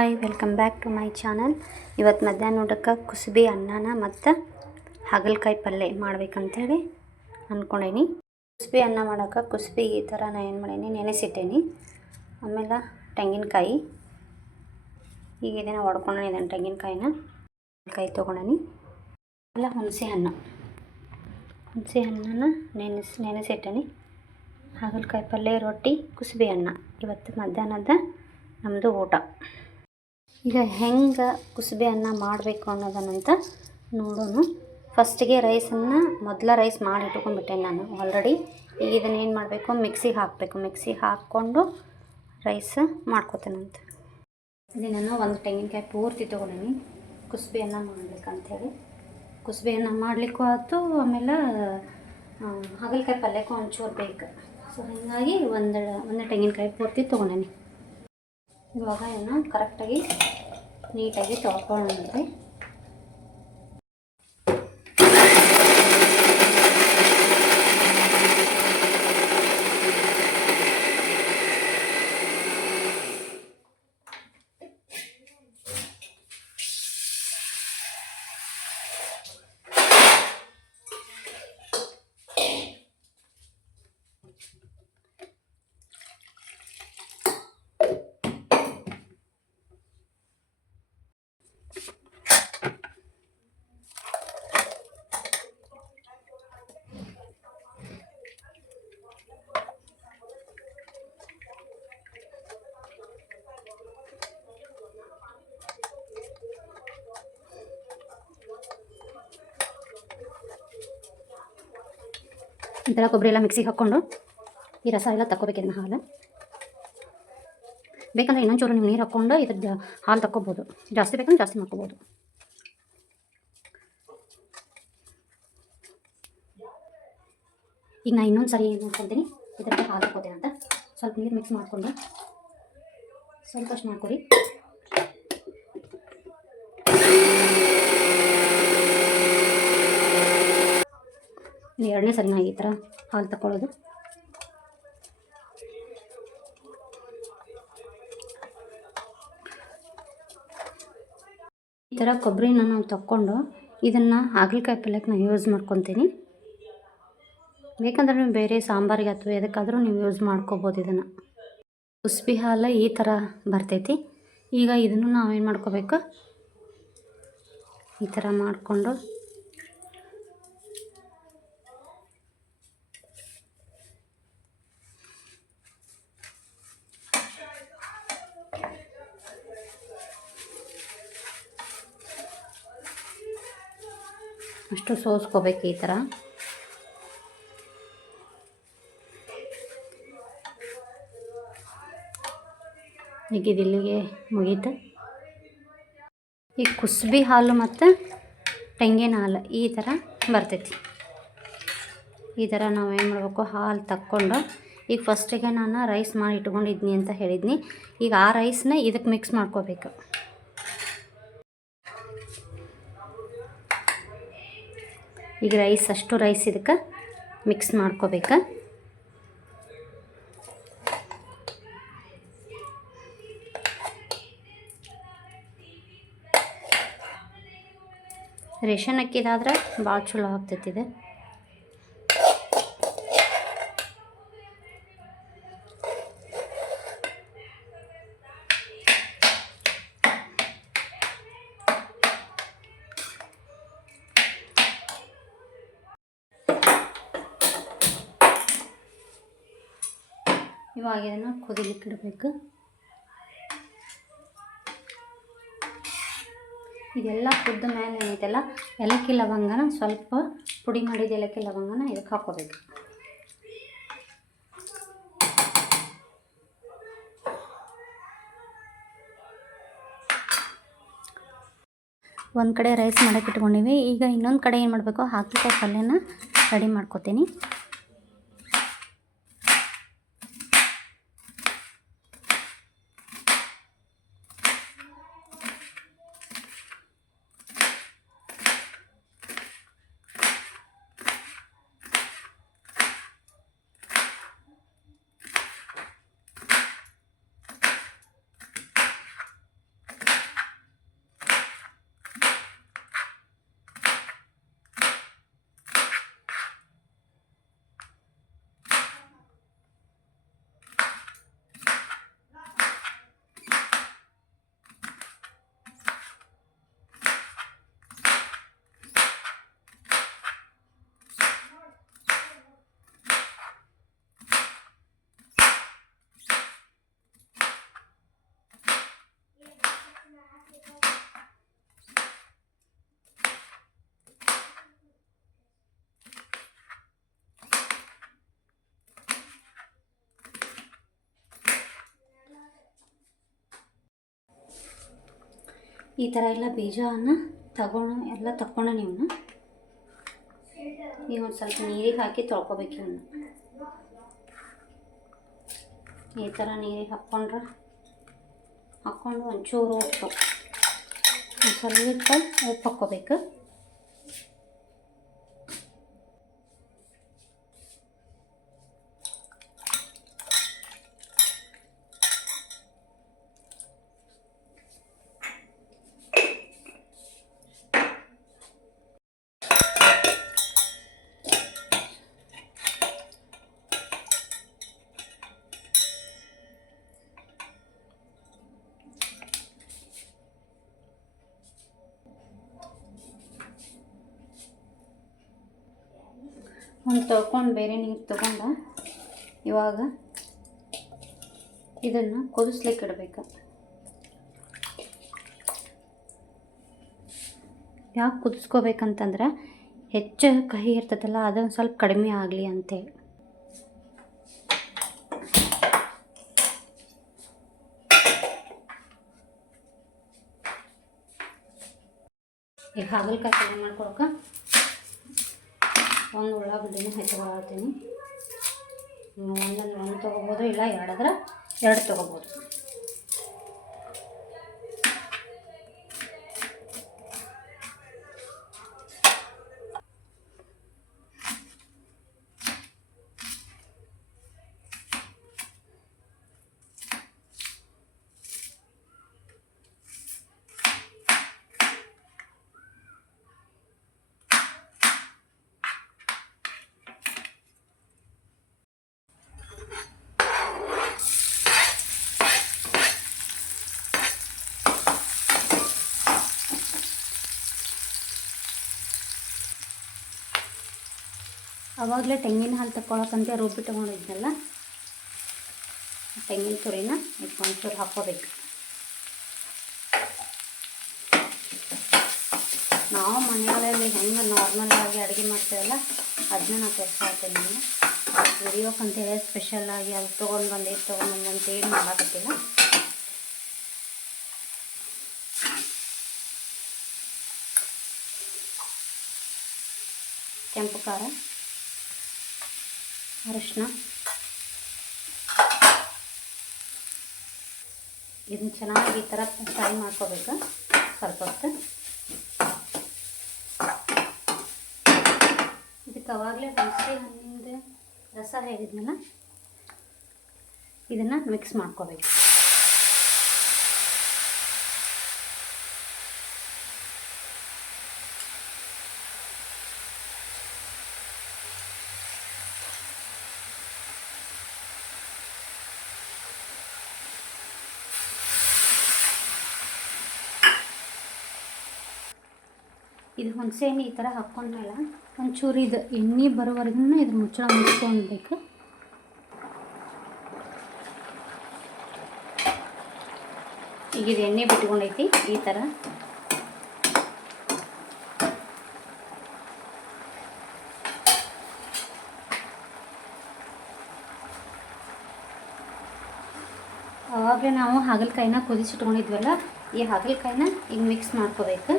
Hi welcome back to my channel ಇವತ್ತು ಮಧ್ಯಾಹ್ನ ಊಟಕ್ಕೆ ಕುಸುಬಿ ಅನ್ನನ ಮತ್ತು ಹಾಗಲಕಾಯಿ ಪಲ್ಯ ಮಾಡ್ಬೇಕಂತೇಳಿ ಅಂದ್ಕೊಂಡೇನಿ ಕುಸುಬಿ ಅನ್ನ ಮಾಡೋಕೆ ಕುಸುಬಿ ಈ ಥರ ನಾನು ಏನು ಮಾಡೀನಿ, ನೆನೆಸಿಟ್ಟೇನಿ. ಆಮೇಲೆ ತೆಂಗಿನಕಾಯಿ, ಈಗ ಇದನ್ನು ಹೊಡ್ಕೊಂಡಿದ್ದಾನೆ ತೆಂಗಿನಕಾಯಿನ. ಕಾಯಿ ತೊಗೊಂಡೇನಿ. ಆಮೇಲೆ ಹುಣಸೆ ಹಣ್ಣು ಹುಣಸೆ ಹಣ್ಣನ್ನು ನೆನೆಸಿ, ನೆನೆಸಿಟ್ಟೇನಿ. ಹಾಗಲಕಾಯಿ ಪಲ್ಯ ರೊಟ್ಟಿ, ಕುಸುಬಿ ಅನ್ನ ಇವತ್ತು ಮಧ್ಯಾಹ್ನದ ನಮ್ಮದು ಊಟ. ಈಗ ಹೆಂಗೆ ಕುಸುಬೆ ಅನ್ನ ಮಾಡಬೇಕು ಅನ್ನೋದನ್ನಂತ ನೋಡೋಣ. ಫಸ್ಟಿಗೆ ರೈಸನ್ನು ಮೊದಲ ರೈಸ್ ಮಾಡಿ ಇಟ್ಕೊಂಡ್ಬಿಟ್ಟೆ ನಾನು ಆಲ್ರೆಡಿ ಈಗ ಇದನ್ನು ಏನು ಮಾಡಬೇಕು? ಮಿಕ್ಸಿಗೆ ಹಾಕಬೇಕು. ಮಿಕ್ಸಿಗೆ ಹಾಕ್ಕೊಂಡು ರೈಸ್ ಮಾಡ್ಕೋತೇನಂತ ಇಲ್ಲಿ ನಾನು ಒಂದು ತೆಂಗಿನಕಾಯಿ ಪೂರ್ತಿ ತೊಗೊಂಡೀನಿ. ಕುಸುಬೆ ಅನ್ನ ಮಾಡ್ಬೇಕಂತೇಳಿ. ಕುಸುಬೆ ಅನ್ನ ಮಾಡಲಿಕ್ಕೂ ಆಯಿತು, ಆಮೇಲೆ ಹಾಗಲಕಾಯಿ ಪಲ್ಯಕ್ಕೂ ಒಂಚೂರು ಬೇಕು. ಸೊ ಹಾಗಾಗಿ ಒಂದು ಒಂದು ತೆಂಗಿನಕಾಯಿ ಪೂರ್ತಿ ತೊಗೊಂಡೇನಿ. ಇವಾಗ ಏನು ಕರೆಕ್ಟಾಗಿ ನೀಟಾಗಿ ತೊಳ್ಕೊಳ್ಳೋಣಂತೆ ಈ ಥರ ಕೊಬ್ಬರಿ ಎಲ್ಲ ಮಿಕ್ಸಿಗೆ ಹಾಕ್ಕೊಂಡು ಈ ರಸ ಎಲ್ಲ ತಗೋಬೇಕು ಇದನ್ನ ಹಾಲು. ಬೇಕಂದ್ರೆ ಇನ್ನೊಂಚೂರು ನೀವು ನೀರು ಹಾಕ್ಕೊಂಡು ಇದ್ರದ್ದು ಹಾಲು ತಕ್ಕೋಬೋದು. ಜಾಸ್ತಿ ಬೇಕಂದ್ರೆ ಜಾಸ್ತಿ ಮಾಡ್ಕೋಬೋದು. ಈಗ ನಾನು ಇನ್ನೊಂದು ಸರಿ ಏನು ಮಾಡ್ಕೊತೀನಿ ಇದಕ್ಕೆ ಹಾಲು ಹಾಕೋತೀನಿ ಅಂತ. ಸ್ವಲ್ಪ ನೀರು ಮಿಕ್ಸ್ ಮಾಡಿಕೊಂಡು ಸ್ವಲ್ಪ ಅಷ್ಟು ಇದು ಎರಡನೇ ಸರಿ ನಾನು ಈ ಥರ ಹಾಲು ತಗೊಳ್ಳೋದು ಈ ಥರ ಕೊಬ್ಬರಿನ ನಾವು ತಕ್ಕೊಂಡು ಇದನ್ನು ಹಾಗಲಕಾಯಿ ಪಲ್ಯಕ್ಕೆ ನಾನು ಯೂಸ್ ಮಾಡ್ಕೊತೀನಿ. ಬೇಕಂದ್ರೆ ನೀವು ಬೇರೆ ಸಾಂಬಾರಿಗೆ ಅಥವಾ ಎದಕ್ಕಾದರೂ ನೀವು ಯೂಸ್ ಮಾಡ್ಕೋಬೋದು ಇದನ್ನು. ಉಸ್ಬಿ ಹಾಲು ಈ ಥರ ಬರ್ತೈತಿ. ಈಗ ಇದನ್ನು ನಾವೇನು ಮಾಡ್ಕೋಬೇಕು? ಈ ಥರ ಮಾಡಿಕೊಂಡು ಅಷ್ಟು ಸೋಸ್ಕೋಬೇಕು ಈ ಥರ. ಇಲ್ಲಿಗೆ ಮುಗೀತು. ಈ ಕುಸ್ಬಿ ಹಾಲು ಮತ್ತು ತೆಂಗಿನ ಹಾಲು ಈ ಥರ ಬರ್ತೈತಿ. ಈ ಥರ ನಾವು ಏನು ಮಾಡಬೇಕು, ಹಾಲು ತಕ್ಕೊಂಡು ಈಗ ಫಸ್ಟಿಗೆ ನಾನು ರೈಸ್ ಮಾಡಿ ಇಟ್ಕೊಂಡಿದ್ನಿ ಅಂತ ಹೇಳಿದ್ನಿ. ಈಗ ಆ ರೈಸ್ನ ಇದಕ್ಕೆ ಮಿಕ್ಸ್ ಮಾಡ್ಕೋಬೇಕು. ಈಗ ರೈಸ್ ಅಷ್ಟು ರೈಸ್ ಇದಕ್ಕೆ ಮಿಕ್ಸ್ ಮಾಡ್ಕೋಬೇಕು. ರೇಷನ್ ಅಕ್ಕಿದಾದ್ರೆ ಭಾಳ ಚಲೋ ಆಗ್ತೈತಿ ಇವಾಗ ಇದನ್ನು ಕುದಿಲಿಕ್ಕೆ ಇಡಬೇಕು. ಇದೆಲ್ಲ ಕುದ್ದ ಮೇಲೆ ಏನೈತಲ್ಲ ಏಲಕ್ಕಿ ಲವಂಗನ ಸ್ವಲ್ಪ ಪುಡಿ ಮಾಡಿದ ಏಲಕ್ಕಿ ಲವಂಗನ ಇದಕ್ಕೆ ಹಾಕೋಬೇಕು ಒಂದು ಕಡೆ ರೈಸ್ ಮಾಡಕ್ಕೆ ಇಟ್ಕೊಂಡಿವಿ. ಈಗ ಇನ್ನೊಂದು ಕಡೆ ಏನು ಮಾಡಬೇಕು? ಹಾಕಿಕಾಯಿ ಪಲ್ಯನ ರೆಡಿ ಮಾಡ್ಕೋತೀನಿ. ಈ ಥರ ಎಲ್ಲ ಬೀಜವನ್ನು ತಗೊಂಡು, ಎಲ್ಲ ತಗೊಂಡು ನೀವು ಈಗ ಒಂದು ಸ್ವಲ್ಪ ನೀರಿಗೆ ಹಾಕಿ ತೊಳ್ಕೊಬೇಕು ಇವನ್ನ ಈ ಥರ ನೀರಿಗೆ ಹಾಕ್ಕೊಂಡ್ರೆ ಹಾಕ್ಕೊಂಡು ಒಂಚೂರು ಉಪ್ಪು, ಒಂದು ಸ್ವಲ್ಪ ಉಪ್ಪು ಹಾಕ್ಕೋಬೇಕು. ಒಂದು ತೊಳ್ಕೊಂಡು, ಬೇರೆ ನೀರು ತಗೊಂಡು ಇವಾಗ ಇದನ್ನು ಕುದಿಸ್ಲಿಕ್ಕೆ ಇಡಬೇಕು. ಯಾಕೆ ಕುದಿಸ್ಕೋಬೇಕಂತಂದ್ರೆ ಹೆಚ್ಚು ಕಹಿ ಇರ್ತದಲ್ಲ ಅದೊಂದು ಸ್ವಲ್ಪ ಕಡಿಮೆ ಆಗಲಿ ಅಂತೇಳಿ ಈಗ ಹಾಗಲಕಾಯಿ ಪಲ್ಯ ಮಾಡ್ಕೊಳಕ್ಕೆ ಒಂದು ಉಳ್ಳಾಗಡ್ಡಿನ ಹೆಚ್ಚಿಕೊಳತ್ತೀನಿ ಒಂದೊಂದು ಒಂದು ತೊಗೋಬೋದು ಇಲ್ಲ ಎರಡಾದ್ರೆ ಎರಡು ತೊಗೋಬೋದು. ಆವಾಗಲೇ ತೆಂಗಿನ ಹಾಲು ತಗೊಳಕಂತ ರುಬ್ಬಿ ತೊಗೊಂಡಿದ್ನಲ್ಲ, ತೆಂಗಿನ ತುರಿನ ಇದಕ್ಕೆ ಒಂಚೂರು ಹಾಕ್ಕೋಬೇಕು. ನಾವು ಮನೆಗಳಲ್ಲಿ ಹೆಂಗೆ ನಾರ್ಮಲ್ ಆಗಿ ಅಡುಗೆ ಮಾಡ್ತೀವಲ್ಲ ಅದನ್ನ ನಾವು ತೋರಿಸ್ತೀನಿ ನಾನು. ವಿಡಿಯೋಕ್ಕಂತೇಳಿ ಸ್ಪೆಷಲಾಗಿ ಅದು ತೊಗೊಂಡು ಬಂದು ಇದು ತೊಗೊಂಡು ಬಂದು ಅಂತ ಏನು ಮಾಡಾಕತ್ತಿಲ್ಲ. ಕೆಂಪು ಖಾರ. ಅರಿಶಿನ. ಇದನ್ನ ಚೆನ್ನಾಗಿ ಈ ಥರ ಫ್ರೈ ಮಾಡ್ಕೋಬೇಕು ಸ್ವಲ್ಪ ಹೊತ್ತು. ಇದಕ್ಕೆ ಅವಾಗಲೇ ಹುಣಸೆ ಹಣ್ಣಿಂದ ರಸ ಹೇಳಿದ್ನಲ್ಲ ಇದನ್ನು ಮಿಕ್ಸ್ ಮಾಡ್ಕೋಬೇಕು. ಇದು ಹುಣಸೆ ಹಣ್ಣು ಈ ಥರ ಹಾಕ್ಕೊಂಡ್ಮೇಲೆ ಒಂಚೂರು ಇದು ಎಣ್ಣೆ ಬರೋವರೆಗೂ ಇದ್ರ ಮುಚ್ಚಳ ಮುಚ್ಕೊಳ್ಬೇಕು ಈಗ ಇದು ಎಣ್ಣೆ ಬಿಟ್ಕೊಂಡೈತಿ ಈ ಥರ. ಆವಾಗಲೇ ನಾವು ಹಾಗಲಕಾಯಿನ ಕುದಿಸಿಟ್ಕೊಂಡಿದ್ವಲ್ಲ, ಈ ಹಾಗಲಕಾಯಿನ ಈಗ ಮಿಕ್ಸ್ ಮಾಡ್ಕೋಬೇಕು.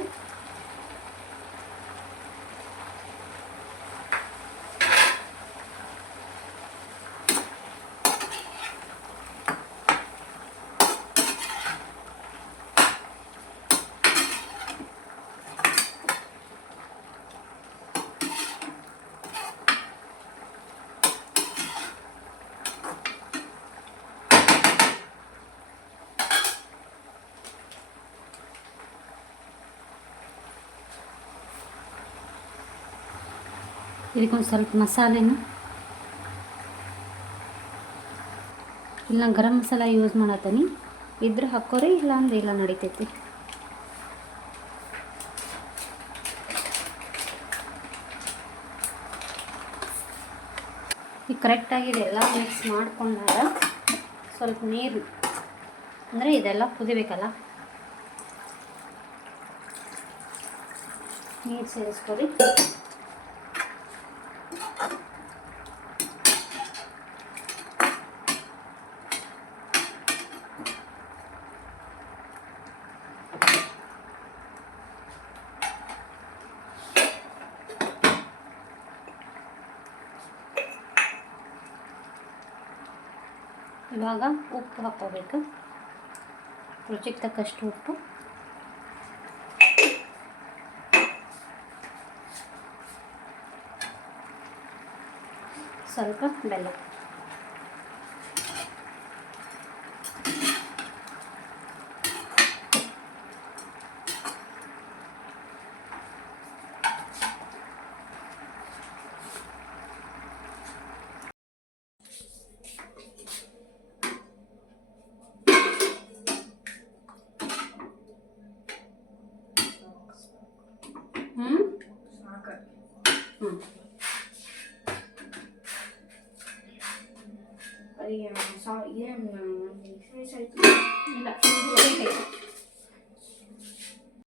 ಇದಕ್ಕೊಂದು ಸ್ವಲ್ಪ ಮಸಾಲೆನ. ಇಲ್ಲ ಗರಂ ಮಸಾಲ ಯೂಸ್ ಮಾಡತ್ತೀನಿ ಇದ್ರೆ ಹಾಕೋರಿ, ಇಲ್ಲ ಅಂದ್ರೆ ಇಲ್ಲ ನಡಿತೈತಿ. ಈಗ ಕರೆಕ್ಟಾಗಿ ಇದೆಲ್ಲ ಮಿಕ್ಸ್ ಮಾಡ್ಕೊಂಡಾಗ ಸ್ವಲ್ಪ ನೀರು, ಅಂದರೆ ಇದೆಲ್ಲ ಕುದಿಬೇಕಲ್ಲ. ನೀರು ಸೇರಿಸ್ಕೊರಿ. ಇವಾಗ ಉಪ್ಪು ಹಾಕೋಬೇಕು ರುಚಿಗೆ ತಕ್ಕಷ್ಟು ಉಪ್ಪು. ಸ್ವಲ್ಪ ಬೆಲ್ಲ. ಏನು ಇಲ್ಲ